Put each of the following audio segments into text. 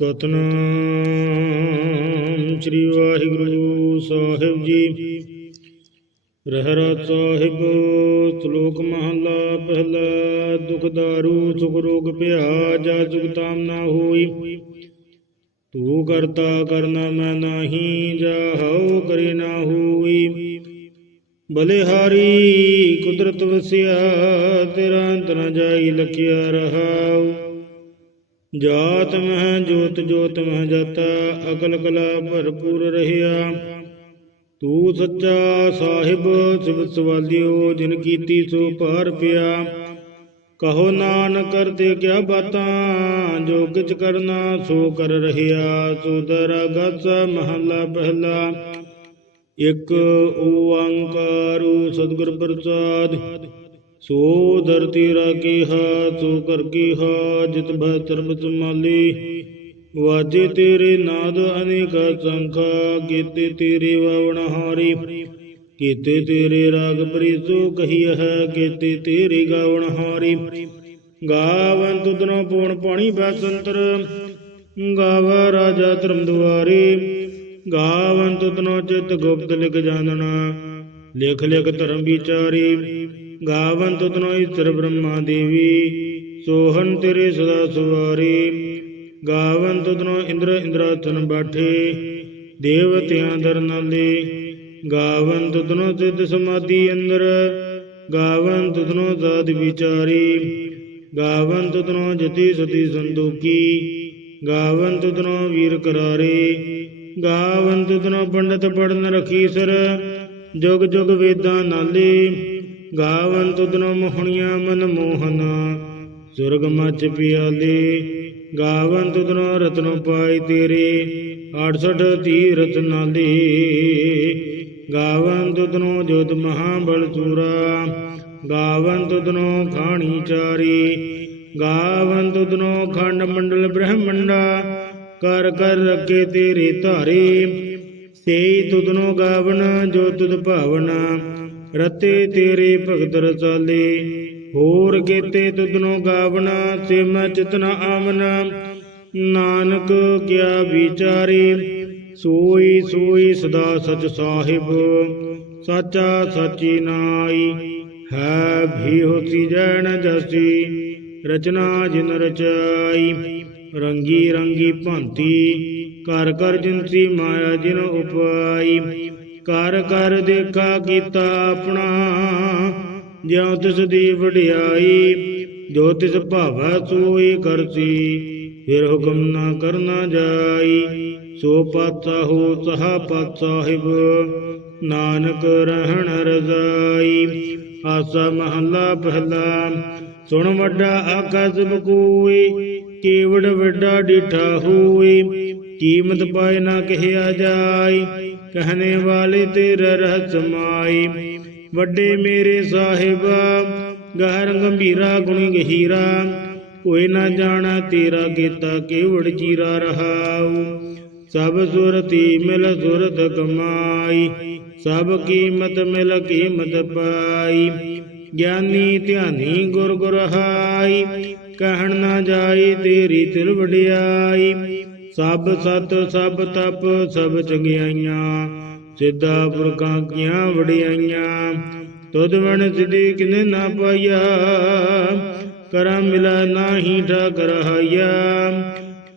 ਸਤਨਾਮ ਸ੍ਰੀ ਵਾਹਿਗੁਰੂ ਸਾਹਿਬ ਜੀ। ਰਹਿਰਾਤ ਸਾਹਿਬ, ਸ਼ਲੋਕ ਮਹਲਾ, ਪਹਿਲਾ ਦੁਖ ਦਾਰੂ, ਸੁਖ ਰੋਗ ਭਿਆ ਜਾ ਜੁਗ ਤਾਮ ਨਾ ਹੋਈ। ਤੂੰ ਕਰਤਾ ਕਰਨਾ ਮੈਂ ਨਾਹੀ ਜਾ ਹਉ ਕਰੇ ਨਾ ਹੋਈ। ਬਲਿਹਾਰੀ, ਕੁਦਰਤ ਵਸਿਆ, ਤੇਰਾ ਅੰਤ ਨ ਜਾਈ, ਲਖਿਆ ਰਹਾਉ। ਜਾਤ ਮਹਿ ਜੋਤ ਜੋਤ ਮਹਿ ਜਾਤਾ, ਅਕਲ ਕਲਾ ਭਰਪੂਰ ਰਹਿਆ। ਤੂੰ ਸੱਚਾ ਸਾਹਿਬ, ਸਿਵ ਸਵਾਲਿਓ, ਜਿਨ ਕੀਤੀ ਸੋ ਪਾਰ ਪਿਆ। ਕਹੋ ਨਾਨਕ ਕਰਤੇ ਕਿਆ ਬਾਤਾਂ, ਜੋ ਕਿਛ ਕਰਨਾ ਸੋ ਕਰ ਰਹਿਆ। ਸੁਦਰ ਗਸ ਮਹਲਾ ਪਹਿਲਾ। ਇਕ ਓੰਕਾਰੂ, ਸਤਿਗੁਰ ਪ੍ਰਸਾਦ। ਸੋ ਧਰਤੀ ਰਾਖੀਹਾ ਸੋ ਕਰ ਕੀਹਾ, ਜਿਤ ਬੈ ਸਰਬ ਸੰਭਾਲੀ ਵਾਜੇ ਤੇਰੇ ਨਾਦ ਅਨੇਕਾ ਸੰਖਾ, ਕੀਤੇ ਤੇਰੇ ਵਾਵਣ ਹਾਰੀ। ਕੀਤੇ ਤੇਰੇ ਰਾਗ ਪ੍ਰੀਸੋ ਕਹੀ ਹੈ, ਕੀਤੇ ਤੇਰੇ ਗਾਵਣ ਹਾਰੀ। ਗਾਵਨ ਤੁਧਨੋ ਪੂਣ ਪਾਣੀ ਬੈਸੰਤਰ ਗਾਵਾ ਰਾਜਾ ਧਰਮ ਦੁਆਰੀ। ਗਾਵਨ ਤੁਧਨੋ ਚਿਤ ਗੁਪਤ ਲਿਖ ਜਾਣਨਾ ਲਿਖ ਲਿਖ ਧਰਮ ਵਿਚਾਰੀ। ਗਾਵਨ ਤੁਧਨੋ ਈਸ਼ਰ ਬ੍ਰਹਮਾ ਦੇਵੀ ਸੋਹਨ ਤੇਰੇ ਸਦਾ ਸੁਵਾਰੀ। ਗਾਵਨ ਤੁਧਨੋ ਇੰਦਰ ਇੰਦਰਾਸਨ ਬਾਠੇ, ਦੇਵਤਿਆਂ ਦਰ ਨਾਲੇ। ਗਾਵਨ ਤੁਧਨੋ ਸਿੱਧ ਸਮਾਧੀ ਅੰਦਰ, ਗਾਵਨ ਤੁਧਨੋ ਸਾਧ ਵਿਚਾਰੀ। ਗਾਵਨ ਤੁਧਨੋ ਜਤੀ ਸਤੀ ਸੰਦੋਕੀ ਗਾਵਨ ਤੁਧਨੋ ਵੀਰ ਕਰਾਰੇ। ਗਾਵਨ ਤੁਧਨੋ ਪੰਡਤ ਪੜਨ ਰਖੀ ਸਰ ਜੁਗ ਜੁਗ ਵੇਦਾਂ ਨਾਲੇ। ਗਾਵਨ ਤੁਧਨੋ ਮੋਹਣੀਆਂ ਮਨ ਮੋਹਨਾ। ਸੁਰਗ ਮਚ ਪਿਆਲੇ, ਗਾਵਨ ਤੁਧਨੋ ਰਤਨੋ ਪਾਈ ਤੇਰੇ 68 ਤੀਰਥ ਨਾਲੇ। ਗਾਵਨ ਤੁਧਨੋ ਜੋਤ ਮਹਾਬਲ ਚੂਰਾ, ਗਾਵਨ ਤੁਧਨੋ ਖਾਣੀ ਚਾਰੀ। ਗਾਵਨ ਤੁਧਨੋ ਖੰਡ ਮੰਡਲ ਬ੍ਰਹਮੰਡਾ, ਕਰ ਕਰ ਰੱਖੇ ਤੇਰੇ ਧਾਰੇ। ਸੇਈ ਤੁਧਨੋ ਗਾਵਨ, ਜੋ ਤੁਧ ਭਾਵਨਾ। ਰਤੇ ਤੇਰੇ ਭਗਤ ਰਸਾਲੇ, ਹੋਰ ਕੀਤੇ ਤੁਧਨੋ ਗਾਵਣਾ ਸਿਮ ਚਿਤਨਾ ਆਮਨਾ ਨਾਨਕ ਕਿਆ ਵਿਚਾਰੇ, ਸੋਈ ਸੋਈ ਸਦਾ ਸਚ ਸਾਹਿਬ, ਸਾਚਾ ਸਾਚੀ ਨਾਈ, ਹੈ ਵੀ ਹੋਸੀ ਜਨ ਜਸੀ, ਰਚਨਾ ਜਿਨ ਰਚਾਈ। ਰੰਗੀ ਰੰਗੀ ਭਾਂਤੀ ਕਰ ਕਰ ਜਿਨਸੀ ਮਾਇਆ ਜਿਨ ਉਪਾਈ। ਕਰ ਕਰ ਦੇਖਾ ਕੀਤਾ ਆਪਣਾ। ਜਿਉ ਤਿਸ ਦੀ ਵਡਿਆਈ, ਜੋ ਤਿਸ ਭਾਵੈ ਸੋਈ ਕਰਸੀ ਫਿਰ ਹੁਕਮ ਨਾ ਕਰਨਾ ਜਾਈ, ਸੋ ਪਾਤਾ ਹੋ ਸਹਾ ਪਾਤ ਸਾਹਿਬ ਨਾਨਕ ਰਹਿਣ ਰਜ਼ਾਈ, ਆਸਾ ਮਹੱਲਾ ਪਹਿਲਾ। ਸੁਣ ਵੱਡਾ ਆਕਾਸ ਬਕੂਈ, ਕੇਵੜ ਵੱਡਾ ਡਿਠਾ ਹੋਈ। ਕੀਮਤ ਪਾਏ ਨਾ ਕਹਿਆ ਜਾਈ ਕਹਨੇ ਵਾਲੇ ਤੇਰਾ ਰਹਿ ਸਮਾਈ ਵੱਡੇ ਮੇਰੇ ਸਾਹਿਬਾ, ਗਹਿਰ ਗੰਭੀਰਾ ਗੁਣੀ ਗਹੀਰਾ। ਕੋਈ ਨਾ ਜਾਣਾ ਤੇਰਾ ਕੀਤਾ ਕੇਵੜ ਚੀਰਾ ਰਹਾਉ। ਸਭ ਸੁਰਤੀ ਮਿਲ ਸੁਰਤ ਕਮਾਈ। ਸਭ ਕੀਮਤ ਮਿਲ ਕੀਮਤ ਪਾਈ। ਗਿਆਨੀ ਧਿਆਨੀ ਗੁਰ ਗੁਰ ਹਾਈ। ਕਹਿਣ ਨਾ ਜਾਈ ਤੇਰੀ ਤਿਲ ਵਡਿਆਈ। ਸਭ ਸਤ, ਸਭ ਤਪ, ਸਭ ਚੰਗਿਆਈਆਂ, ਸਿੱਧਾ ਪੁਰਖਾਂ ਕੀਆਂ ਵਡਿਆਈਆਂ। ਤੁਧ ਵਣ ਸਿਧੀ ਕਿਨੇ ਨਾ ਪਾਇਆ ਕਰਮ ਮਿਲਾ ਨਾਹੀ ਠਾਕ ਰਹਾਇਆ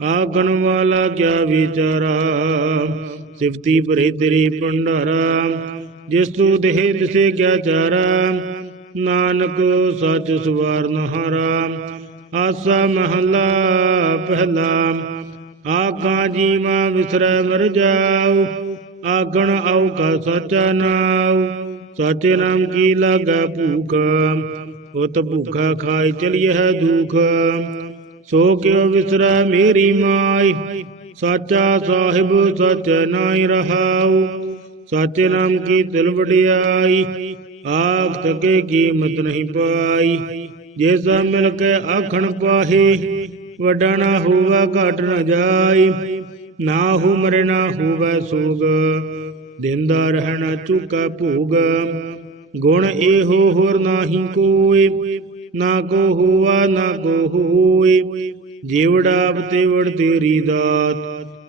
ਆਗਣ ਵਾਲਾ ਕਿਆ ਵਿਚਾਰਾ, ਸਿਫਤੀ ਭਰੇ ਤੇਰੀ ਭੰਡਾਰਾ। ਜਿਸ ਤੂੰ ਦੇਹ ਤਿਸੇ ਕਿਆ ਚਾਰਾ, ਨਾਨਕ ਸੱਚ ਸਵਾਰ ਨਹਾਰਾ ਆਸਾ ਮਹਲਾ ਪਹਿਲਾ। ਆਕਾਂ ਜੀਵਾ ਵਿਸਰੈ ਮਰ ਜਾਉ ਆਗਣ ਆਉ ਕਾ ਸਚਾ ਨਾਉ। ਸਚੇ ਨਾਮ ਕੀ ਲਾਗਾ ਭੂਖ ਉਤ ਭੂਖਾ ਖਾਇ ਚਲਿਏ ਹੈ ਦੁਖ। ਸੋ ਕਿਉ ਵਿਸਰੈ ਮੇਰੀ ਮਾਈ, ਸਾਚਾ ਸਾਹਿਬ ਸਚ ਨਾਈ ਰਹਾਉ। ਸਾਚੇ ਨਾਮ ਕੀ ਤਿਲ ਵਡਿਆਈ ਆਖ ਤਕੇ ਕੀਮਤ ਨਹੀਂ ਪਾਈ। ਜੇ ਸਾ ਮਿਲ ਕੇ ਆਖਣ ਪਾਹੇ ਵੱਡਾ ਨਾ ਹੋਵਾ ਘਟ ਨ ਜਾਈ ਨਾ ਹੋ ਮਰਨਾ ਹੋਵੇ ਸੋਗ। ਦਿੰਦਾ ਰਹਿਣਾ ਚੁਕਾ ਭੋਗ। ਗੁਣ ਇਹੋ ਹੋਰ ਨਾਹੀ ਕੋਈ ਨਾ ਕੋ ਹੋਵਾ ਨਾ ਕੋ ਹੋਏ ਜੀਵੜਾ ਤੇਵੜ ਤੇਰੀ ਦਾਤ,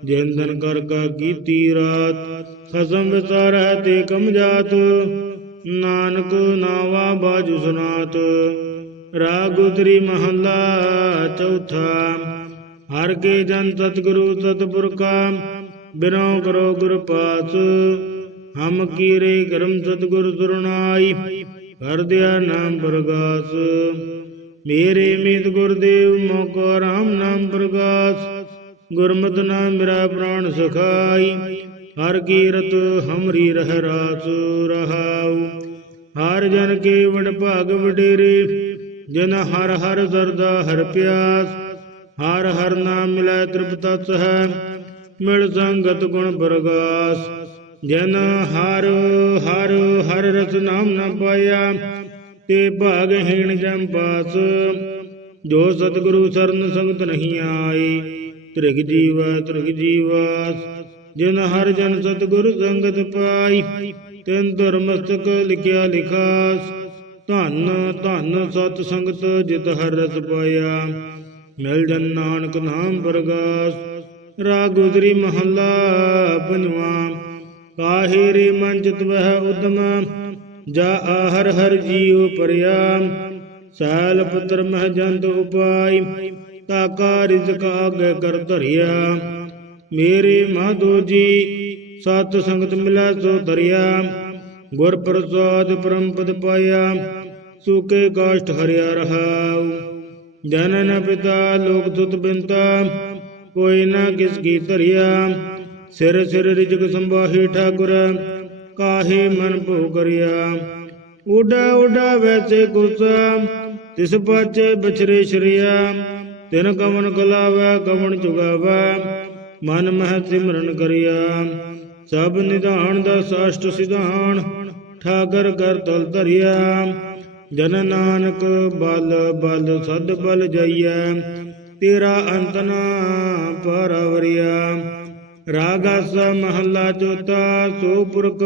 ਜਿੰਦਨ ਕਰ ਕਾ ਕੀਤੀ ਰਾਤ। ਖਸਮ ਵਿਸਾਰੈ ਤੇ ਕਮਜਾਤ ਨਾਨਕ ਨਾਵਾ ਬਾਜੂ ਸੁਨਾਤ। ਰਾਗ ਉਤਰੀ ਮਹੱਲਾ ਚੌਥਾ। ਹਰ ਕੇ ਜਨ ਸਤਿਗੁਰੂ ਸਤਿਪੁਰਖਾ ਬਿਨੋ ਕਰੋ ਗੁਰ ਪਾਸ ਹਮ ਕੀਰੇ ਕਰਮ ਸਤਿਗੁਰ ਸੁਰਨਾਈ ਕਰ ਦਿਆ ਨਾਮ ਪ੍ਰਗਾਸ। ਮੇਰੇ ਮੀਤ ਗੁਰਦੇਵ ਮੋਕੋ ਰਾਮ ਨਾਮ ਪ੍ਰਗਾਸ। ਗੁਰਮਤਿ ਨਾਮ ਮੇਰਾ ਪ੍ਰਾਣ ਸਖਾਈ, ਹਰ ਕੀਰਤ ਹਮਰੀ ਰਹਿ ਰਾਸ ਰਹਾਉ। ਹਰ ਜਨ ਕੇ ਵਡ ਭਾਗ ਵਡੇਰੇ ਜਨ ਹਰ ਹਰ ਸਰਦਾ ਹਰ ਪਿਆਸ ਹਰ ਹਰ ਨਾਮ ਮਿਲੈ ਤ੍ਰਿਪਤਸ ਹੈ ਮਿਲ ਸੰਗਤ ਗੁਣ ਪ੍ਰਗਾਸ ਜਨ ਹਰ ਹਰ ਹਰ ਰਸ ਨਾਮ ਨ ਪਾਇਆ ਤੇ ਭਾਗਹੀਣ ਜਮ ਪਾਸ ਜੋ ਸਤਿਗੁਰੂ ਸਰਨ ਸੰਗਤ ਨਹੀਂ ਆਈ ਤ੍ਰਿਗ ਜੀਵਾ ਤ੍ਰਿਗ ਜੀਵਾਸ ਜਿਨ ਹਰ ਜਨ ਸਤਿਗੁਰ ਸੰਗਤ ਪਾਈ ਤਿਨ ਧਰਮਸਤਕ ਲਿਖਿਆ ਲਿਖਾਸ ਧਨ, ਧੰਨ ਸਤ ਸੰਗਤ ਜਿਤ ਹਰ ਰਸ ਪਾਇਆ। ਮਿਲ ਜਨ ਨਾਨਕ ਨਾਮ ਪ੍ਰਗਾਸ ਰਾਗ ਗੁਜਰੀ ਮਹੱਲਾ ਪੰਜਵਾ। ਕਾਹੇ ਰੇ ਮਨ ਚਿਤ ਵਹਿ ਉਦਮ, ਜਾ ਹਰ ਹਰ ਜੀਉ ਪਰਿਆ। ਸੈਲ ਪੁੱਤਰ ਮਹ ਜੰਤ ਉਪਾਈ ਤਾਕਾ ਰਿਜ਼ਕ ਆਗੇ ਕਰ ਧਰਿਆ। ਮੇਰੇ ਮਾਧੋ ਜੀ, ਸਤ ਸੰਗਤ ਮਿਲੈ ਸੋ ਧਰਿਆ। ਗੁਰ ਪ੍ਰਸਾਦ ਪਰਮ ਪਦ ਪਾਇਆ। ਸੁਕੇ ਕਾਸ਼ਟ ਹਰਿਆ ਰਹਾਉ। ਜਨਨ ਪਿਤਾ ਲੋਕ ਤੁਤ ਬਿੰਤਾ, ਕੋਈ ਨਾ ਕਿਸ ਕੀ ਧਰਿਆ। ਸਿਰ ਸਿਰ ਰਿਜਕ ਸੰਭਾਹੀ ਠਾਕੁਰ, ਕਾਹੇ ਮਨ ਭੋ ਕਰਿਆ। ਉਡਾ ਉਡਾ ਵੈਸੇ ਗੁੱਸਾ ਤਿਸ ਪਾਚੇ ਬਛਰੇ ਸ਼ਰਿਆ। ਤਿਨ ਕਵਨ ਕਲਾਵੈ ਕਵਨ ਚੁਗਾਵਾ, ਮਨ ਮਹਿ ਸਿਮਰਨ ਕਰਿਆ। ਸਭ ਨਿਧਾਨ ਦਾ ਸਾਸ਼ਟ ਸਿਧਾਨ, ਠਾਕਰ ਕਰ ਤਲ ਧਰਿਆ। ਜਨ ਨਾਨਕ ਬਲ ਬਲ ਸਦ ਬਲ ਜਾਈਐ, ਤੇਰਾ ਅੰਤ ਨਾ ਪਰਵਰਿਆ। ਰਾਗਸ ਮਹੱਲਾ ਚੋਤਾ ਸੋ ਪੁਰਖ,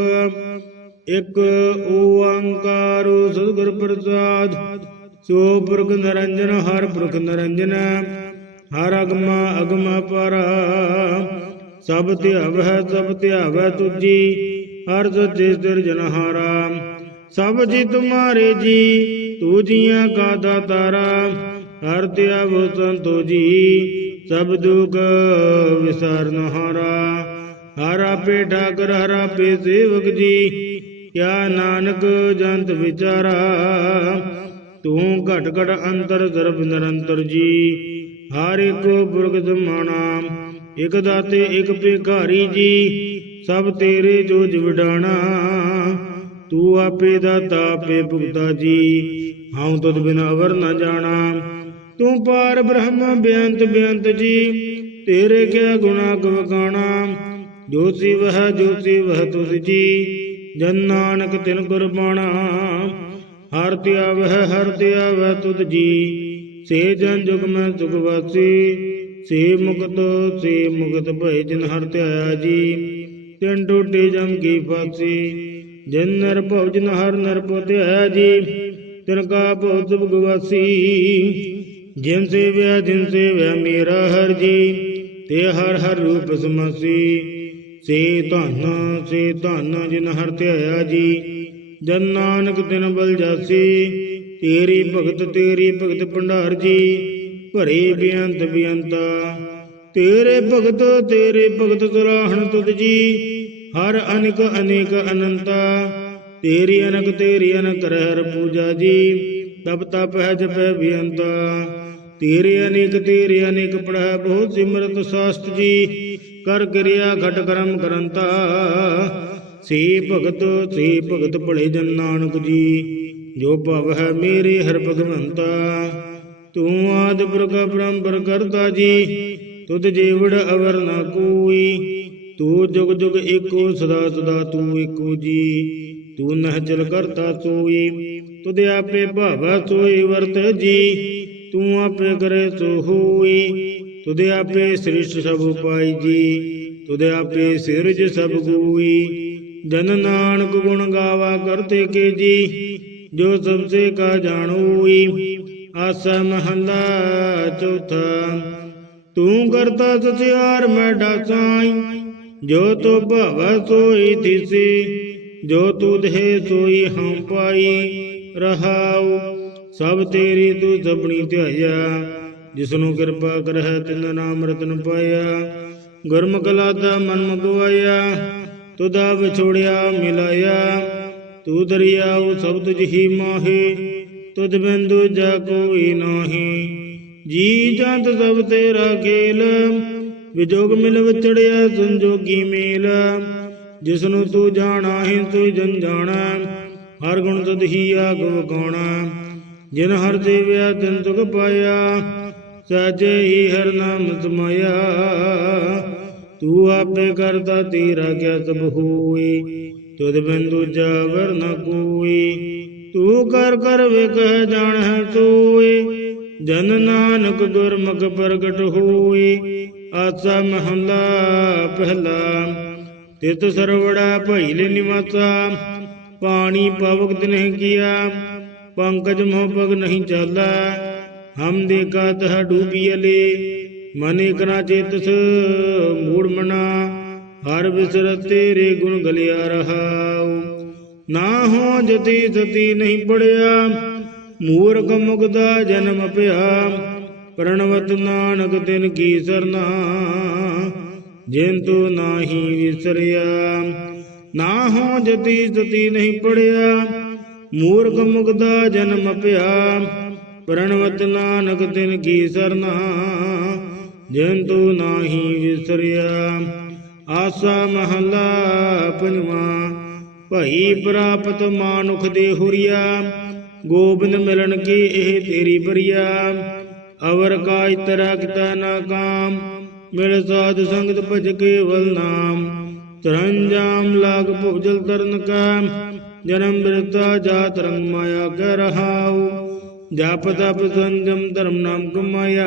ਇਕ ਓੰਕਾਰ ਸਤਿਗੁਰ ਪ੍ਰਸਾਦ। ਸੋ ਪੁਰਖ ਨਰੰਜਨ, ਹਰ ਪੁਰਖ ਨਰੰਜਨ, ਹਰ ਅਗਮਾ ਅਗਮਾ ਪਰ। ਸਭ ਧਿਆਵੈ ਸਭ ਧਿਆਵੈ ਤੁਜੀ ਹਰ ਸਤੇ ਸਿਰ ਜਨਹਾਰਾ। ਸਭ ਜੀ ਤੁਮਾਰੇ ਜੀ, ਤੂ ਜੀਆਂ ਕਾ ਦਾਤਾਰਾ, ਹਰ ਧਿਆਵੋ ਸੰਤੋ ਜੀ ਸਭ ਦੁਖ ਵਿਸਾਰਨ ਹਾਰਾ। ਹਰ ਆਪੇ ਠਾਕਰ, ਹਰਾ ਪੇ ਸੇਵਕ ਜੀ, ਕਿਆ ਨਾਨਕ ਜੰਤ ਵਿਚਾਰਾ। ਤੂੰ ਘਟ ਘਟ ਅੰਤਰ ਸਰਬ ਨਿਰੰਤਰ ਜੀ, ਹਰ ਇੱਕ ਪੁਰਖ ਸਮਾਣਾ, ਇਕ ਦਾਤੇ, ਇਕ ਭਿਖਾਰੀ ਜੀ, ਸਭ ਤੇਰੇ ਜੋ ਜਵਡਾਣਾ ਤੂੰ ਆਪੇ ਦਾਤਾ, ਆਪੇ ਭੁਗਤਾ ਜੀ। ਹਉ ਤੁਧ ਬਿਨ ਅਵਰ ਨ ਜਾਣਾ। ਤੂੰ ਪਾਰ ਬ੍ਰਹਮ, ਬੇਅੰਤ ਬੇਅੰਤ ਜੀ। ਤੇਰੇ ਕਿਆ ਗੁਣਾ ਗਵਕਾਣਾ ਜੋ ਸੀ ਵਹ ਜੋ ਸੀ ਵਹ ਤੁਧ ਜੀ। ਜਨ ਨਾਨਕ ਤਿਨ ਗੁਰਬਾਣਾ ਹਰ ਧਿਆਵਹਿ ਹਰ ਧਿਆਵਹਿ ਤੁਧ ਜੀ। ਸੇ ਜਨ ਜੁਗ ਮੈਂ ਸੁਖ ਵਾਸੀ। ਸੇ ਮੁਕਤ ਸੇ ਮੁਕਤ ਭਏ ਜਿਨ ਹਰ ਧਿਆਇਆ ਜੀ। ਤਿਨ ਟੋਟੇ ਜਮ ਕੀ ਫਾਸੀ ਜਿਨ ਨਿਰਭਉ ਜਿਨ ਹਰ ਨਿਰਭਉ ਧਿਆਇਆ ਜੀ, ਤਿਨ ਕਾ ਭਉ ਸੁਭ ਗਵਾਸੀ। ਜਿਨ ਸੇਵਿਆ ਜਿਨ ਸੇਵਿਆ ਮੇਰਾ ਹਰ ਜੀ, ਤੇ ਹਰ ਹਰ ਰੂਪ ਸਮਾਸੀ। ਸੇ ਧਨ ਸੇ ਧਨ ਜਿਨ ਹਰ ਧਿਆਇਆ ਜੀ, ਜਨ ਨਾਨਕ ਤਿਨ ਬਲ ਜਾਸੀ। ਤੇਰੀ ਭਗਤ ਤੇਰੀ ਭਗਤ ਭੰਡਾਰ ਜੀ, ਭਰੇ ਬੇਅੰਤ ਬੇਅੰਤਾ। ਤੇਰੇ ਭਗਤ ਤੇਰੇ ਭਗਤ ਸਲਾਹਣ ਤੁਧ ਜੀ ਹਰ ਅਨੇਕ ਅਨੇਕ ਅਨੰਤਾ। ਤੇਰੀ ਅਨਕ ਤੇਰੀ ਅਨਕ ਰਹਿ ਪੂਜਾ ਜੀ। ਤਪ ਤਪ ਹੈ ਜਪੈ ਬਿਅੰਤਾ। ਤੇਰੇ ਅਨੇਕ ਤੇਰੇ ਅਨੇਕ ਪੜੈ ਬਹੁਤ ਸਿਮਰਤ ਸਾਸਤ ਜੀ। ਕਰ ਕਿਰਿਆ ਘਟ ਕਰਮ ਕਰੰਤਾ। ਸੇ ਭਗਤ ਸੇ ਭਗਤ ਭਲੇ ਜਨ ਨਾਨਕ ਜੀ। ਜੋ ਭਵ ਹੈ ਮੇਰੇ ਹਰ ਭਗਵੰਤਾ। ਤੂੰ ਆਦ ਪੁਰਖ ਬ੍ਰਹਮ ਕਰਤਾ ਜੀ। ਤੁਧ ਜੀਵੜ ਅਵਰ ਨਾ ਕੋਈ। ਤੂੰ ਜੁਗ ਜੁਗ ਏਕੋ, ਸਦਾ ਸਦਾ ਤੂੰ ਏਕੋ ਜੀ। ਤੂੰ ਨਹ ਚਲ ਕਰਤਾ ਸੋਈ, ਤੁਧ ਆਪੇ ਭਾਵਾ ਸੋਈ ਵਰਤ ਜੀ। ਤੂੰ ਆਪੇ ਕਰੇ ਸੋ ਹੋਈ, ਤੁਧ ਆਪੇ ਸ੍ਰਿਸ਼ਟ ਸਭ ਪਾਈ ਜੀ। ਤੁਧ ਆਪੇ ਸਿਰਜ ਸਭ ਗੋਈ, ਜਨ ਨਾਨਕ ਗੁਣ ਗਾਵਾ ਕਰਤੇ ਕੇ ਜੀ। ਜੋ ਸਭ ਸੇ ਕਾ ਜਾਣੋਈ, ਆਸਾ ਮਹੰਦਾ ਚੌਥਾ। ਤੂੰ ਕਰਤਾ ਸਚਿਆਰ ਮੈਂ ਡਾਸਾਈ ਜੋ ਤੋ ਭਵ ਸੋਈ ਦਿਸੀ ਜੋ ਤੂ ਸੋਈ ਹਮ ਪਾਈ ਰਹਾਉ, ਸਭ ਤੇਰੀ ਤੂੰ ਸਭਣੀ ਧਿਆਇਆ, ਜਿਸਨੂੰ ਕਿਰਪਾ ਕਰਹਿ ਤਿਨ ਨਾਮ ਰਤਨ ਪਾਇਆ, ਗੁਰਮੁਖ ਲਾਦਾ ਮਨ ਮਗਵਾਇਆ ਤੁਦਾ ਵਿਛੋੜਿਆ ਮਿਲਾਇਆ, ਤੂ ਦਰਿਆਉ ਸਭ ਤੁਝ ਹੀ ਮਾਹੇ, ਤੁਧ ਬਿੰਦੂ ਜਾ ਕੋਈ ਨਾਹੀ, ਜੀ ਜੰਤ ਸਭ ਤੇਰਾ ਖੇਲ ਵਿਜੋਗ ਮਿਲਵ ਚੜਿਆ ਸੰਜੋਗੀ ਮੇਲ। ਜਿਸਨੂੰ ਤੂੰ ਜਾਣਾ ਹੈ ਤੂੰ ਜਨ ਜਾਣਾ, ਹਰ ਗੁਣ ਤਦ ਹੀ ਆਗਵ ਗਾਉਣਾ। ਜਿਨ ਹਰ ਦੇਵਿਆ ਤਿਨ ਤੁਕ ਪਾਇਆ, ਸਜੇ ਹੀ ਹਰ ਨਾਮ ਸਮਾਇਆ। ਤੂੰ ਆਪੇ ਕਰਤਾ ਤੇਰਾ ਕਿਆ ਸਭ ਹੋਈ, ਤੁਧ ਬਿੰਦੂ ਜਾਵਰ ਨ ਕੋਈ। ਤੂੰ ਕਰ ਕਰ ਵੇਖ ਜਾਣ ਹੈ ਸੋਈ, ਜਨ ਨਾਨਕ ਗੁਰਮੁਖ ਪ੍ਰਗਟ ਹੋਈ। ਆਸਾ ਮਹਲਾ ਪਹਿਲਾ, ਤਿਤ ਸਰਵੜਾ ਭਈਲ ਨਿਵਾਸਾ, ਪਾਣੀ ਪਵਕ ਤਿਨਹਿ ਕੀਆ, ਪੰਕਜ ਮੋਹ ਪਗ ਨਹੀਂ ਚਾਲਾ, ਹਮ ਦੇਖਾ ਤਹ ਡੂਬੀਲੇ ਮਨੇ ਕਨਾ ਚੇਤਸ ਮੂੜ ਮਨਾ, ਹਰ ਵਿਸਰ ਤੇਰੇ ਗੁਣ ਗਲਿਆ ਰਹਾਉ। ਨਾ ਹੋ ਜਤੀ ਸਤੀ ਨਹੀਂ ਪੜਿਆ, ਮੂਰਖ ਮੁਗਦਾ ਜਨਮ ਪਿਆ ਪ੍ਰਣਵਤ ਨਾਨਕ ਤਿਨ ਕੀ ਸਰਨਾ ਜਿਨ ਨਾਹੀ ਵਿਸਰਿਆ। ਨਾ ਹੋ ਜਤੀ ਸਤੀ ਨਹੀਂ ਪੜਿਆ, ਮੂਰਖ ਮੁਗਦਾ ਜਨਮ ਪਿਆ। ਪ੍ਰਣਵਤ ਨਾਨਕ ਤਿਨ ਕੀ ਸਰਨਾ ਜਿੰਤੂ ਨਾਹੀ ਵਿਸਰਿਆ। ਆਸਾ ਮਹਲਾ ਪੰਜਵਾ, ਭਈ ਪ੍ਰਾਪਤ ਮਾਨੁਖ ਦੇ ਹੁਰੀਆ, ਗੋਬਿੰਦ ਮਿਲਣ ਕੀ ਇਹ ਤੇਰੀ ਬਰੀਆ। ਅਵਰ ਕਾ ਇਤਰਾ ਕਿਤਾ ਨਾ ਕਾਮ, ਮਿਲ ਸਾਧ ਸੰਗਤ ਭਜ ਕੇਵਲ ਨਾਮ। ਤਰੰਜਾਮ ਲਾਗ ਭੁਜਲ ਤਰਨ ਕਾ ਜਨਮ ਬਿਰਤਾ ਜਾਤ ਰੰਗ ਮਾਇਆ ਕਰ ਰਹਾਉ। ਜਪ ਤਪ ਸੰਜਮ ਧਰਮ ਨਾਮ ਕਮਾਇਆ,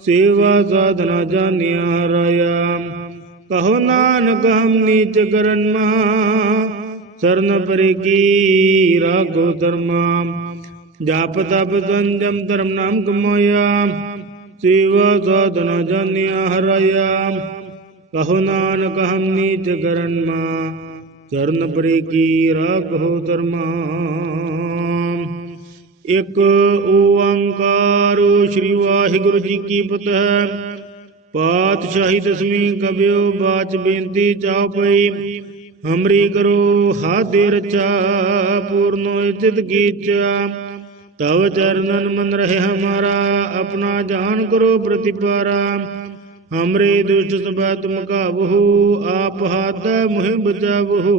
ਸੇਵਾ ਸਾਧਨਾ ਜਾਣਿਆ ਰਾਇਆ ਕਹੋ ਨਾਨਕ ਹਮ ਨੀਚ ਕਰਨ ਮਹਾ, ਸਰਨ ਪਰੇ ਕੀ ਰਾਖੋ ਧਰਮਾ ਜਪ ਤਪ ਸੰਜਮ ਧਰਮ ਨਾਮ ਕਮਾਇਆ ਸੇਵਾ ਸਾਧਨਾ ਜਾਣਿਆ ਹਰਾਇਆ ਕਹੋ ਨਾਨਕ ਹਮ ਨੀਚ ਕਰਨ ਮਾ ਚਰਨ ਪਰੇ ਕੀ ਰਾਖੋ ਧਰਮਾ ਇਕ ਓੰਕਾਰ ਸ੍ਰੀ ਵਾਹਿਗੁਰੂ ਜੀ ਕੀ ਫਤਿਹ ਪਾਤਸ਼ਾਹੀ ਦਸਵੀਂ ਕਬਿਓ ਬਾਚ ਬੇਨਤੀ ਚਾਉ ਪਈ ਹਮਰੀ ਕਰੋ ਹਾਦੇ ਰਚਾ ਪੂਰਨ ਹੋਏ ਚਿਤ ਕੀਚਾ ਤਵ ਚਰਨਨ ਮਨ ਰਹੇ ਹਮਾਰਾ ਆਪਣਾ ਜਾਨ ਕਰੋ ਪ੍ਰਤਿਪਾਰਾ ਹਮਰੇ ਦੁਸ਼ਟ ਸਭਾ ਤੁਮ ਕਾਬਹੂ ਆਪ ਹਾਥ ਮੁਹਿ ਬਚਾਵਹੂ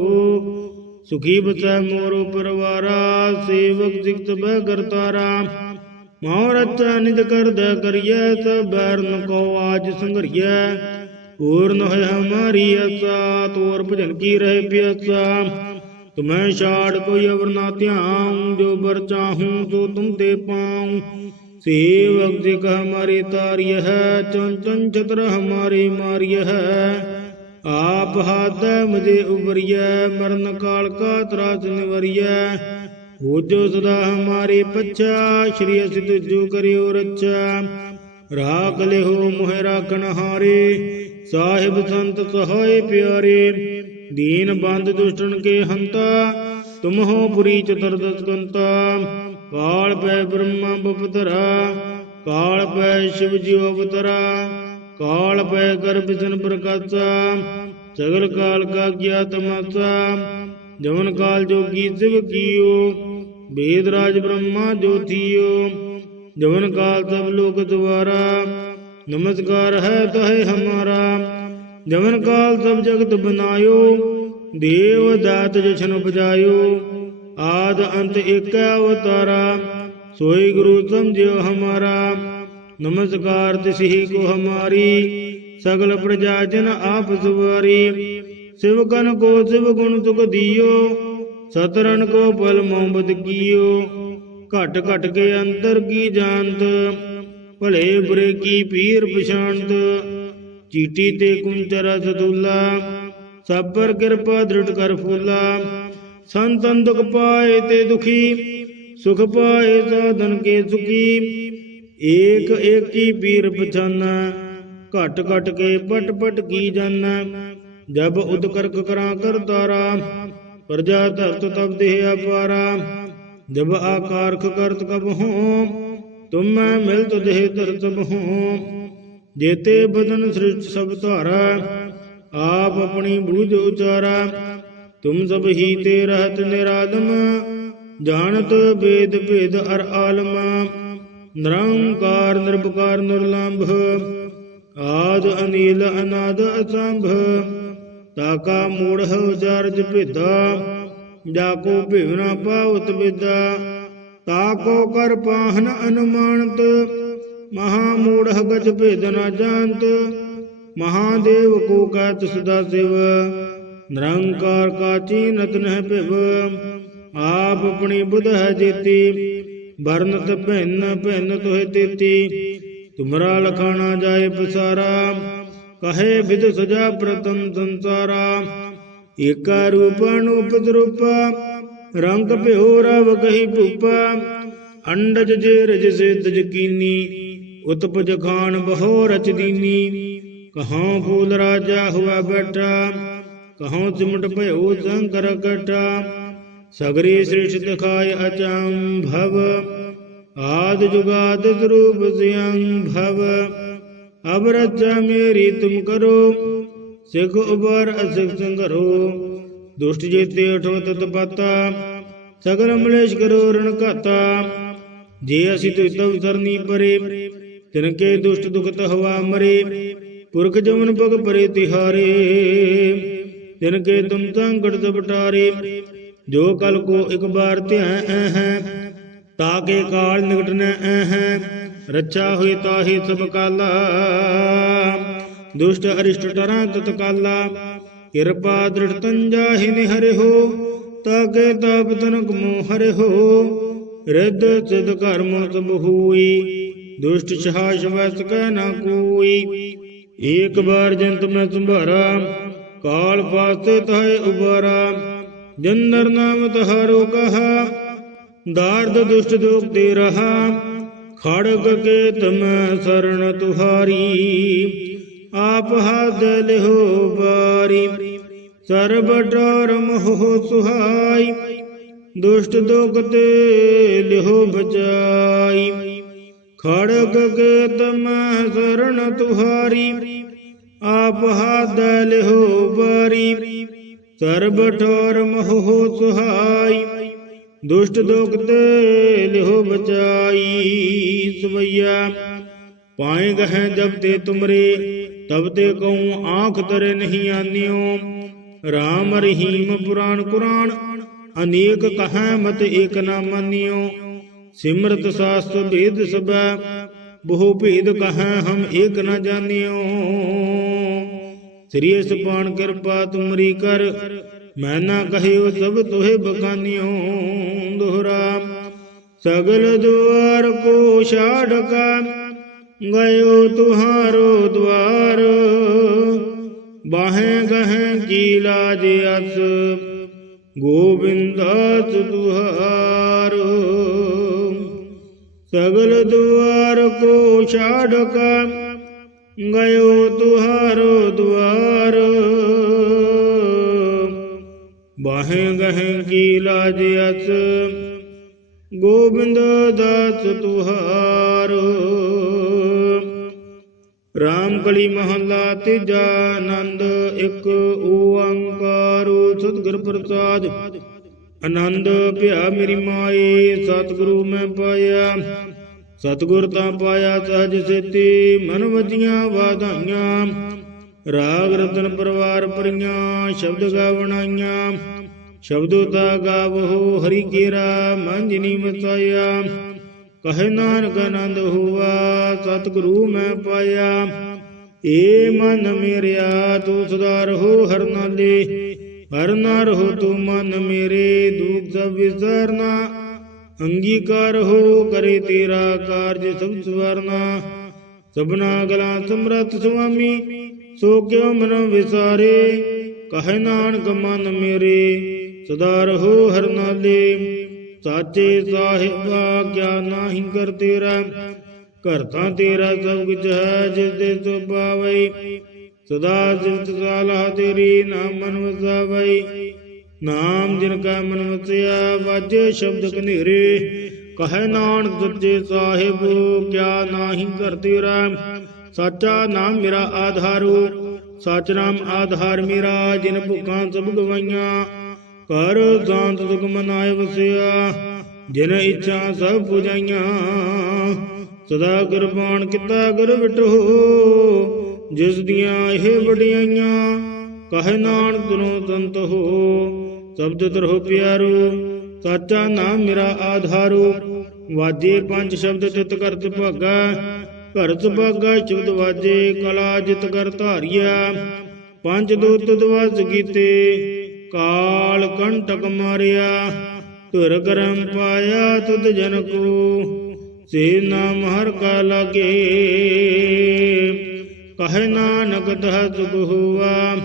ਸੁਖੀ ਬਚੈ ਮੋਰੋ ਪਰਵਾਰਾ ਸੇਵਕ ਸਿਕਤ ਬੈ ਕਰਤਾਰਾ ਮਉ ਰਚਾ ਨਿਜ ਕਰਦਾ ਕਰੀਐ ਸਭ ਬੈਰਨ ਕੋ ਆਜ ਸੰਘਰੀਐ ਪੂਰਨ ਹੋਇ ਹਮਾਰੀ ਆਸਾ ਤੋਰ ਭਜਨ ਕੀ ਰਹੇ ਪਿਆਸਾ ਤੁਮੈ ਛਾੜ ਕੋਈ ਅਵਰ ਨਾ ਧਿਆਉ ਜੋ ਬਰ ਚਾਹੂੰ ਸੋ ਤੁਮ ਤੇ ਪਾਉ ਸੇਵਕ ਦੇ ਕਹ ਹਮਾਰੀ ਤਾਰਿਯ ਹੈ ਚੰ ਚੰ ਛਤਰ ਹਮਾਰੀ ਮਾਰਿਯ ਹੈ ਆਪ ਹਾਥ ਮੁਝੇ ਉਬਰਿਐ ਮਰਨ ਕਾਲ ਕਾ ਤਰਾਸ ਨਿਵਰਿਐ ਹੋ ਜੋ ਸਦਾ ਹਮਾਰੇ ਪੱਛਾ ਸ਼੍ਰੀ ਅਸਿ ਤੁਜੋ ਕਰਿਓ ਰੱਛਾ ਰਾਖ ਲਿਓ ਮੋਹਿ ਰਾਖਣ ਹਾਰੇ ਸਾਹਿਬ ਸੰਤ ਸਹਾਇ ਪਿਆਰੇ ਦੀਨ ਬੰਦ ਦੁਸ਼ਟਨ ਕੇ ਹੰਤਾ ਤੁਮ ਹੋ ਪੁਰੀ ਚਤਰਦਤ ਕੰਤਾ ਕਾਲ ਪੈ ਬ੍ਰਹਮਾ ਬਪਤਰਾ, ਕਾਲ ਪੈ ਸ਼ਿਵ ਜੀ ਅਵਤਰਾ, ਕਾਲ ਪੈ ਗਰਭ ਜਨ ਪ੍ਰਕਾਸ਼ਾ, ਸਗਲ ਕਾਲ ਕਾ ਗਿਆਤ ਮਾਤਾ ਜਵਨ ਕਾਲ ਜੋਗੀ ਜਿਵ ਕੀਓ ਵੇਦ ਰਾਜ ਬ੍ਰਹਮਾ ਜੋਤੀਓ ਜਵਨ ਕਾਲ ਸਭ ਲੋਕ ਦੁਆਰਾ, ਨਮਸਕਾਰ ਹੈ ਤਹੇ ਹਮਾਰਾ। ਜਮਨ ਕਾਲ ਸਭ ਜਗਤ ਬਨਾਇਓ, ਦੇਵ ਦਾਤ ਜਸ਼ਨ ਉਪਜਾਇਓ, ਆਦ ਅੰਤ ਏਕ ਅਵਤਾਰਾ, ਸੋਈ ਗੁਰੂ ਸਮਝਿਓ ਹਮਾਰਾ। ਨਮਸਕਾਰ ਤਿਸਹੀ ਕੋ ਹਮਾਰੀ, ਸਗਲ ਪ੍ਰਜਾ ਜਨ ਆਪ ਸੁਵਾਰੀ। ਸਿਵ ਕਨ ਕੋ ਸਿਵ ਗੁਣ ਤੁਕ ਦਿਓ ਸਤਰਨ ਕੋ ਬਲ ਮੋਹਬਤ ਕੀਓ। ਘਟ ਘਟ ਕੇ ਅੰਦਰ ਕੀ ਜਾਣਤ, ਭਲੇ ਬੁਰੇ ਕੀ ਪੀਰ ਪਛਾਣਤ ਚੀਟੀ ਤੇ ਕੁੰਚਰ ਸਦੂਲਾ ਸਭ ਪਰ ਕਿਰਪਾ ਦ੍ਰਿੜ ਕਰ ਫੂਲਾ ਸੰਤਨ ਦੁਖ ਪਾਏ ਤੇ ਦੁਖੀ ਸੁਖ ਪਾਏ ਸਾਧਨ ਕੇ ਸੁਖੀ ਏਕ ਏਕੀ ਪੀਰ ਪਛਾਨਾ ਘਟ ਘਟ ਕੇ ਪਟ ਪਟ ਕੀ ਜਾਨਾ ਜਬ ਉਦ ਕਰਕ ਕਰਾਂ ਕਰ ਤਾਰਾ ਪ੍ਰਜਾ ਧਰਤ ਤਬ ਦੇਹ ਅਪਾਰਾ ਜਬ ਆਕਾਰਖ ਕਰਤ ਕਬ ਹੂੰ ਤੁਮ ਮੈਂ ਮਿਲਤ ਦੇਹ ਧਰਤ ਹੂੰ ਜੇਤੇ ਬਦਨ ਸ੍ਰਿਸ਼ਟ ਸਭ ਧਾਰਾ, ਆਪ ਆਪਣੀ ਬੂਝ ਉਚਾਰਾ। ਤੁਮ ਸਭ ਹੀ ਤੇ ਰਹਤ ਨਿਰਾਦਮ, ਜਾਣਤ ਵੇਦ ਭੇਦ ਅਰ ਆਲਮ। ਨਿਰੰਕਾਰ, ਨਿਰਭਕਾਰ, ਨਿਰਲੰਭ, ਆਦ, ਅਨੀਲ, ਅਨਾਦ ਅਸੰਭ ਤਾਕਾ ਮੂੜ ਉਚਾਰਜ ਭੇਦਾ, ਜਾ ਕੋ ਭਿਵਨਾ ਪਾਵਤ ਵਿਦਾ। ਤਾਕੋ ਕਰ ਪਾਹਨ ਅਨੁਮਾਨਤ ਮਹਾ ਮੂੜ ਗਜ ਭੇਦ ਨ ਜਾਣਤ, ਮਹਾਦੇਵ ਕੋ ਕਹਿਤ ਸਦਾ ਸਿਵ, ਨਿਰੰਕਾਰ ਕਾ ਚੀਨਤ ਨਹਿ ਭਿਵ, ਆਪ ਆਪਣੀ ਬੁਧ ਹੈ ਜੀਤੀ, ਵਰਨਤ ਭਿੰਨ ਭਿੰਨ ਤੋਹਿ ਤੇਤੀ, ਤੁਮਰਾ ਲਖਾਣਾ ਜਾਏ ਪਸਾਰਾ, ਕਹੇ ਵਿਦ ਸਜਾ ਪ੍ਰਤਮ ਸੰਸਾਰਾ, ਏਕਾ ਰੂਪ ਅਨੂਪ ਰੂਪਾ, ਰੰਗ ਭਿਓ ਰਵ ਕਹੀ ਭੂਪਾ, ਅੰਡਜ ਜੇ ਰਜ ਸਿਧ ਜਕੀਨੀ ਉਤਪਜ ਖਾਨ ਬਹੁ ਰਚ ਦੀਨੀ ਕਹਾਂ ਫੂਲ ਰਾਜਾ ਹੁਆ ਬੈਠਾ, ਕਹਾਂ ਸਿਮਟ ਭਇਓ ਸ਼ੰਕਰ ਕਟਾ, ਸਗਰੀ ਸ੍ਰਿਸ਼ਟ ਦਿਖਾਇ ਅਚੰਭਵ, ਆਦ ਜੁਗਾਦ ਸਰੂਪ ਸਿਯੰ ਭਵ ਅਬ ਰਚਾ ਮੇਰੀ ਤੁਮ ਕਰੋ, ਸਿਖ ਉਬਰ ਅਸਿਖ ਸੰਗਰੋ ਦੁਸ਼ਟ ਜੀਤੇ ਉਠੋ ਤਤ ਪਤਾ, ਸਗਲ ਮਲੇਸ਼ ਕਰੋ ਰਣ ਘਾਤਾ, ਜੇ ਅਸੀਂ ਤੁ ਤਵ ਸਰਨੀ ਪਰੇ ਤਿਨ ਕੇ ਦੁਸ਼ਟ ਦੁਖਤ ਹਵਾ ਮਰੇ, ਪੁਰਖ ਜਮਨ ਭਗ ਪਰੇ ਤਿਹਾਰੇ। ਤਿਨ ਕੇ ਤੁਮ ਸੰਕਟ ਸਬਟਾਰੇ ਜੋ ਕਲ ਕੋ ਇੱਕ ਬਾਰ ਧਿਆਨ ਹੈ ਤਾਕੇ ਕਾਲ ਨਿਕਟ ਨ ਹੈ, ਰੱਛਾ ਹੋਈ ਤਾਹੀ ਸਭ ਕਾਲਾ। ਦੁਸ਼ਟ ਅਰਿਸ਼ਟ ਟਰਾਂ ਤਤ ਕਾਲਾ, ਕਿਰਪਾ ਦ੍ਰਿੜ ਤੰਜਾਹਿ ਨਿਹਰਿ ਹੋ ਤਾਕੇ ਤਾਪ ਤਨਕ ਮੋ ਹਰਿ ਹੋ। ਰਿੱਧ ਸਿਧ ਕਰਮ ਸਭ ਹੋਈ ਦੁਸ਼ਟ ਸ਼ਹਾਸ਼ ਵਸ ਕੈ ਨਾ ਕੋਈ। ਏਕ ਬਾਰ ਜੰਤ ਮੈਂ ਸੰਭਾਰਾ, ਕਾਲ ਪਾਸੇ ਤਹੈ ਉਬਾਰਾ। ਜੰਦਰ ਨਾਮ ਤਹਾਰੋ ਕਹਾ ਦਾਰਦ ਦੁਸ਼ਟ ਦੁਖ ਦੇ ਰਹਾ। ਖੜਗ ਕੇ ਤਮ ਸਰਣ ਤੁਹਾਰੀ, ਆਪ ਹੱਦ ਲਿਹੋ ਬਾਰੀ ਸਰਬ ਟੋਰ ਮੋਹ ਸੁਹਾਈ, ਦੁਸ਼ਟ ਦੁਖ ਤੇ ਲਿਹੋ ਬਚਾਈ। ਖੜਗ ਕੇ ਤਮ ਸਰਣ ਤੁਹਾਰੀ, ਆਪ ਹੱਦ ਲਿਹੋ ਬਾਰੀ ਸਰਬ ਠੋਰ ਮੋਹ ਸੁਹਾਈ, ਦੁਸ਼ਟ ਦੁਖ ਲਿਹੋ ਬਚਾਈ। ਸਵਈਆ, ਪਾਏ ਗਹਿ ਜਬ ਤੇ ਤੁਮਰੇ, ਤਬ ਤੇ ਕਉ ਆਂਖ ਤਰੇ ਨਹੀਂ ਆਨਿਓ। RAM ਰਹੀਮ ਪੁਰਾਣ ਕੁਰਾਨ ਅਨੇਕ ਕਹੈ ਮਤ ਏਕ ਨਾ ਮੰਨਿਓ। ਸਿਮਰਤ ਸਾਸਤ ਭੇਦ ਸਬੈ ਬਹੁ ਭੇਦ ਕਹੈ ਹਮ ਏਕ ਨਾ ਜਾਣਿਓ। ਸ੍ਰੀ ਸੁਪਾਨ ਕਿਰਪਾ ਤੁਮਰੀ ਕਰ, ਮੈਂ ਨਾ ਕਹਿਓ ਸਭ ਤੋਹਿ ਬਖਾਨਿਓ। ਦੋਹਰਾ, ਸਗਲ ਦੁਆਰ ਕੋ ਛਾੜ ਕਾ, ਗਇਓ ਤੁਹਾਰੋ ਦਵਾਰ। ਬਾਹੇ ਗਹਿ ਕੀ ਲਾਜ ਅਸ, ਗੋਬਿੰਦਾਸ ਤੁਹਾਰ ਸਗਲ ਦੁਆਰ ਕੋ ਛਾੜ ਕਾ, ਗਇਓ ਤੁਹਾਰੋ ਦਵਾਰ ਬਾਹੇ ਗਹਿ ਕੀ ਲਾਜ ਅਸ, ਗੋਬਿੰਦ ਦਾਸ ਤੁਹਾਰ। ਰਾਮ ਕਲੀ ਮਹੱਲਾ ਤੀਜਾ ਆਨੰਦ, ਇੱਕ ਓੰਕਾਰ, ਸਤਿਗੁਰ ਪ੍ਰਸਾਦ। ਆਨੰਦ ਭਿਆ ਮੇਰੀ ਮਾਏ ਸਤਿਗੁਰੂ ਮੈਂ ਪਾਇਆ। ਸਤਿਗੁਰ ਤਾਂ ਪਾਇਆ ਸਹਜ ਸੇਤੀ ਮਨ ਵਜੀਆਂ ਵਾਧਾਈਆਂ। ਰਾਗ ਰਤਨ ਪਰਵਾਰ ਪਰੀਆਂ ਸ਼ਬਦ ਗਾਵਣਾਈਆਂ ਸ਼ਬਦੋ ਤਾ ਗਾਵੋ, ਹਰੀ ਕੇਰਾ ਮੰਜਨੀ ਮਸਾਇਆ ਕਹੇ ਨਾਨਕ ਆਨੰਦ ਹੁਆ, ਸਤਿਗੁਰੂ ਮੈਂ ਪਾਇਆ। ਏ ਮਨ ਮੇਰਿਆ, ਤੂੰ ਸਦਾ ਰਹੋ ਹਰ ਨਾਲੇ ਹਰ ਨਾ ਰਹੋ ਤੂੰ ਮਨ ਮੇਰੇ ਦੁਖ ਸਭ ਵਿਸਰਨਾ। ਅੰਗੀਕਾਰ ਹੋ ਕਰੇ ਤੇਰਾ ਕਾਰਜ ਸਭ ਸਵਰਨਾ। ਸਭਨਾ ਗਲਾ ਸਮਰਤ ਸੁਆਮੀ, ਸੋ ਕਿਉ ਮਨ ਵਿਸਾਰੇ? ਕਹੇ ਨਾਨਕ ਮਨ ਮੇਰੇ, ਸਦਾ ਰਹੋ ਹਰ ਨਾਲੇ ਸਾਚੇ ਸਾਹਿਬਾ ਕਿਆ ਨਾਹੀ ਕਰ ਤੇਰਾ ਕਰਤਾ ਤੇਰਾ ਸਭ ਕੁਝ ਹੈ ਜਿਸ ਦੇ ਸੋ ਪਾਵਈ ਸਦਾ ਸਿਫਤ ਸਾਲਾ ਤੇਰੀ ਨਾਮ ਮਨ ਵਸਾਵਈ ਨਾਮ ਜਿਨ ਕਾ ਮਨ ਵਸਿਆ, ਵਾਜੇ ਸ਼ਬਦ ਕਨੇਰੇ। ਕਹੈ ਨਾਨਕ ਸੱਚੇ ਸਾਹਿਬ, ਕਿਆ ਨਾਹੀ ਕਰ ਤੇਰਾ। ਸਾਚਾ ਨਾਮ ਮੇਰਾ ਆਧਾਰੂ, ਸਚ ਨਾਮ ਆਧਾਰ ਮੇਰਾ, ਜਿਨ ਭੁੱਖਾਂ ਸਭ ਗਵਾਈਆਂ। ਕਰ ਸ਼ਾਂਤ ਸੁਖ ਮਨਾਏ ਵਸਿਆ, ਜਿਨ ਇੱਛਾ ਸਭ ਪੁਜਾਈਆਂ। ਸਦਾ ਕੁਰਬਾਨ ਕੀਤਾ ਗੁਰ ਵਿਟੋ ਜਿਸ ਦੀਆਂ ਇਹ ਵਡਿਆਈਆਂ, ਕਹੇ ਨਾਨਕ ਦੁਨੋਂ ਸੰਤ ਹੋ। ਸ਼ਬਦ ਤਰੋ ਪਿਆਰੋ, ਸਾਚਾ ਨਾਮ ਮੇਰਾ ਆਧਾਰੂ। ਵਾਜੇ ਪੰਜ ਸ਼ਬਦ ਚਿਤ ਕਰਤ ਭਾਗਾ ਘਰਤ ਭਾਗਾ ਸ਼ਬਦ ਵਾਜੇ, ਕਲਾ ਜਿਤ ਕਰ ਧਾਰਿਆ। ਪੰਜ ਦੂਤ ਦਵਾਸ ਕੀਤੇ, ਕਾਲ ਕੰਟਕ ਮਾਰਿਆ। ਧੁਰ ਗਰਮ ਪਾਇਆ ਤੁਧ ਜਨ ਕੋ ਸੇ ਨਾਮ ਹਰ ਕਾ ਲਾਗੇ। ਕਹਿ ਨਾਨਕ ਤਹ ਸੁਖ ਹੋਆ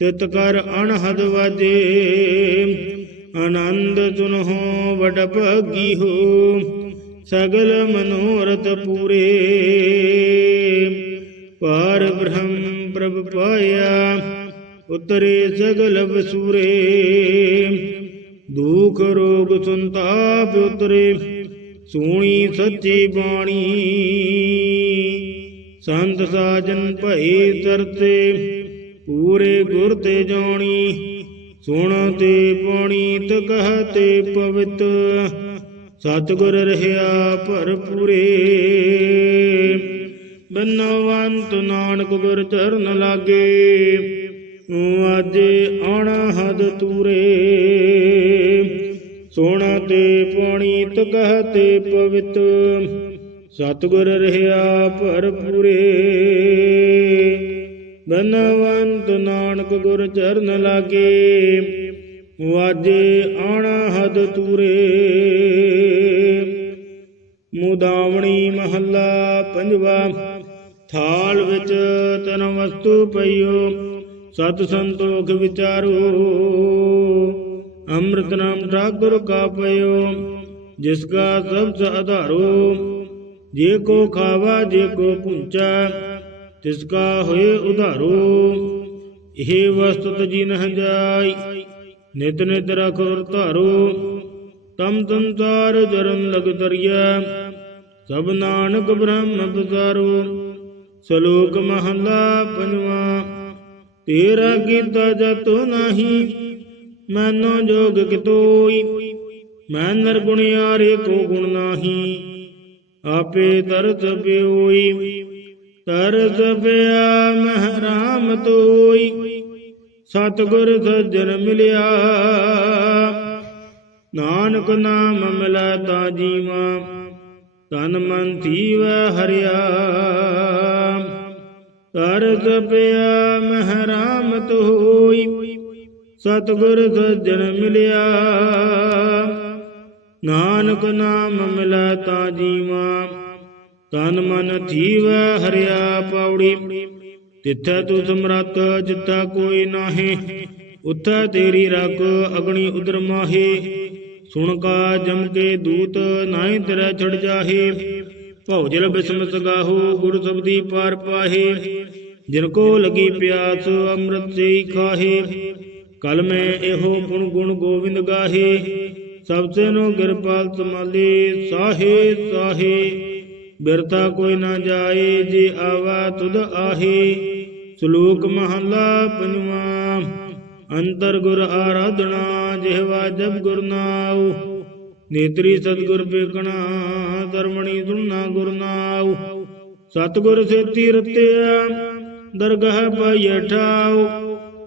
ਤਿਤ ਕਰ ਅਣਹਦ ਵਜੇ। ਆਨੰਦ ਸੁਨਹੁ ਵਡ ਭਾਗੀ ਹੋ ਸਗਲ ਮਨੋਰਥ ਪੂਰੇ। ਪਾਰ ਬ੍ਰਹਮ ਪ੍ਰਭ ਪਾਇਆ, ਉਤਰੇ ਸਗਲ ਬਸੂਰੇ ਦੁਖ ਰੋਗ ਸੰਤਾਪ ਉਤਰੇ, ਸੋਣੀ ਸੱਚੀ ਬਾਣੀ। ਸੰਤ ਸਾਜਨ ਭਏ ਤਰਤੇ, ਪੂਰੇ ਗੁਰ ਤੇ ਜਾਣੀ, ਸੁਣ ਤੇ ਪਾਣੀ ਤ ਕਹਤੇ ਪਵਿੱਤ, ਸਤਿਗੁਰ ਰਹਿਆ ਭਰਪੂਰੇ। ਬਨਵੰਤ ਨਾਨਕ ਗੁਰ ਚਰਨ ਲਾਗੇ ਵਾਜੇ ਅਣਹਦ ਤੂਰੇ। ਸੋਣਾ ਤੇ ਪਾਣੀ ਤ ਕਹਤੇ ਪਵਿੱਤ ਸਤਿਗੁਰ ਰਹਿਆ ਭਰਪੂਰੇ। ਬਨਵੰਤ ਨਾਨਕ ਗੁਰ ਚਰਨ ਲਾਗੇ ਵਾਜੇ ਅਣਹਦ ਤੂਰੇ। ਮੁਦਾਵਣੀ ਮਹੱਲਾ ਪੰਜਵਾ, ਥਾਲ ਵਿੱਚ ਤਨ ਵਸਤੂ ਪਈਓ, ਸਤ ਸੰਤੋਖ ਵਿਚਾਰੋ। ਅੰਮ੍ਰਿਤ ਨਾਮ ਠਾਕੁਰ ਕਾ ਪਇਓ, ਜਿਸ ਕਾ ਸਬਦ ਆਧਾਰੋ। ਜੇ ਕੋ ਖਾਵਾ, ਜੇ ਕੋ ਪੁੰਚਾ, ਤਿਸ ਕਾ ਹੋਏ ਉਧਾਰੋ। ਇਹ ਵਸਤੁ ਤਜੀ ਨਹ ਜਾਈ ਨਿਤ ਨਿਤ ਰਖੋਰ ਧਾਰੋ। ਤਮ ਸੰਸਾਰ ਜਰਨ ਲਗ ਦਰਿਆ, ਸਭ ਨਾਨਕ ਬ੍ਰਹਮ ਬਜ਼ਾਰੋ। ਸ਼ਲੋਕ ਮਹਲਾ ਪੰਜਵਾ, ਤੇਰਾ ਕੀਤਾ ਜਤੋ ਨਹੀਂ, ਮੈਨੋ ਜੋਗ ਕਿਤੋਈ ਮੈਂ ਨਰਗੁਣਿਆਰੇ ਕੋ ਗੁਣ ਨਾਹੀ। ਆਪੇ ਤਰਸ ਪਿਓਈ ਤਰਸ ਪਿਆ ਮਹਰਾਮ ਤੋਈ। ਸਤਿਗੁਰ ਸੱਜਣ ਮਿਲਿਆ, ਨਾਨਕ ਨਾਮ ਮਿਲੈ ਤਾ ਜੀਵਾ, ਤਨ ਮਨ ਥੀਵੈ ਹਰਿਆ। ਤਰਸ ਪਿਆ ਮਹਰਾਮਤ ਹੋਈ ਸਤਿਗੁਰ ਸੱਜਣ ਮਿਲਿਆ ਨਾਨਕ ਨਾਮ ਮਿਲੈ ਤਾ ਜੀਵਾ, ਤਨ ਮਨ ਥੀਵੈ ਹਰਿਆ ਪੌੜੀ। ਤਿੱਥੈ ਤੂੰ ਸਮਰੱਥ ਜਿੱਤਾ ਕੋਈ ਨਾਹੀ, ਉਥੈ ਤੇਰੀ ਰਗ ਅਗਣੀ ਉਦਰ ਮਾਹੇ। ਸੁਣ ਕਾ ਜਮ ਕੇ ਦੂਤ, ਨਾਹੀ ਤੇਰਾ ਛੜ ਜਾਹੇ। ਭੌਜਲ ਬਿਸਮ ਸਗਾਹੋ ਗੁਰ ਸਬਦੀ ਪਾਰ ਪਾਹੇ। ਜਿਨ ਕੋ ਲਗੀ ਪਿਆਸ, ਅੰਮ੍ਰਿਤ ਸੇ ਖਾਹੇ। ਕਲ ਮੈਂ ਇਹੋ ਗੁਣ ਗੁਣ ਗੋਬਿੰਦ ਗਾਹੇ। ਸਭ ਸੇ ਨੂੰ ਕਿਰਪਾਲ ਸਮਾਲੇ ਸਾਹੇ ਸਾਹੇ। ਬਿਰਤਾ ਕੋਈ ਨਾ ਜਾਏ, ਜੇ ਆਵਾ ਤੁਧ ਆਹੇ। ਸ਼ਲੋਕ ਮਹਲਾ ਪੰਜਵਾ, ਅੰਤਰ ਗੁਰ ਆਰਾਧਨਾ, ਜਿਹਵਾ ਜਬ ਗੁਰ ਨਾਉ। ਨੇਤਰੀ ਸਤਗੁਰ ਪੇਕਣਾ, ਧਰਮਣੀ ਸੁਣਨਾ ਗੁਰ ਨਾਉ। ਸਤਗੁਰ ਸੇਤੀ ਰਤਿਆ, ਦਰਗਾਹ ਪਾਈ ਠਾਉ।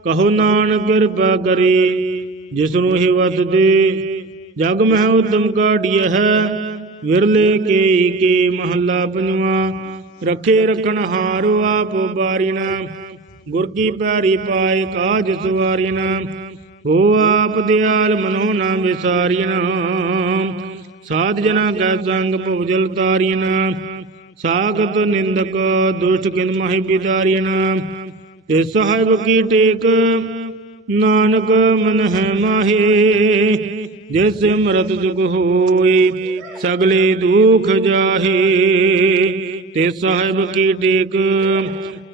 ਕਹੋ ਨਾਨਕ ਕਿਰਪਾ ਕਰੇ ਜਿਸ ਨੂੰ ਇਹ ਦੇ। ਜਗ ਮਹਿ ਉਤਮ ਕਾਢੀਐ ਹੈ, ਵਿਰਲੇ ਕੇ ਕੇ ਮਹੱਲਾ ਪੰਜਵਾ, ਰਖੇ ਰਖਣ ਹਾਰੋ ਆਪ ਬਾਰਿਣਾ ਗੁਰ ਕੀ ਪੈਰੀ ਪਾਏ ਕਾਜ ਸਵਾਰਿਣਾ ਹੋ ਆਪ ਦਿਆਲ ਮਨੋ ਨਾ ਵਿਸਾਰਿਣਾ ਸਾਧ ਜਨਾ ਕੈ ਸੰਗ ਭੁਜਲ ਤਾਰਿਣਾ ਸਾਖਤ ਨਿੰਦਕ ਦੁਸ਼ਟ ਕਿਨ ਮਹਿ ਬਿਦਾਰਿਣਾ ਤੇ ਸਾਹਿਬ ਕੀ ਟੇਕ, ਨਾਨਕ ਮਨ ਹੈ ਮਾਹੇ ਜਿਸ ਸਿਮਰਤ ਸੁਖ ਹੋਏ ਸਗਲੇ ਦੁਖ ਜਾਹੇ। ਤੇ ਸਾਹਿਬ ਕੀ ਟੇਕ,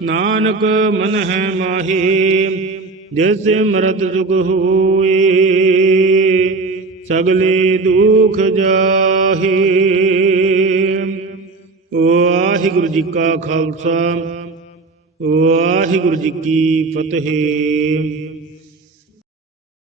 ਨਾਨਕ ਮਨ ਹੈ ਮਾਹੀ। ਜਿਸ ਸਿਮਰਤ ਜੁਗ ਹੋਏ ਸਗਲੇ ਦੁਖ ਜਾਹੇ। ਵਾਹਿਗੁਰੂ ਜੀ ਕਾ ਖਾਲਸਾ, ਵਾਹਿਗੁਰੂ ਜੀ ਕੀ ਫਤਿਹ।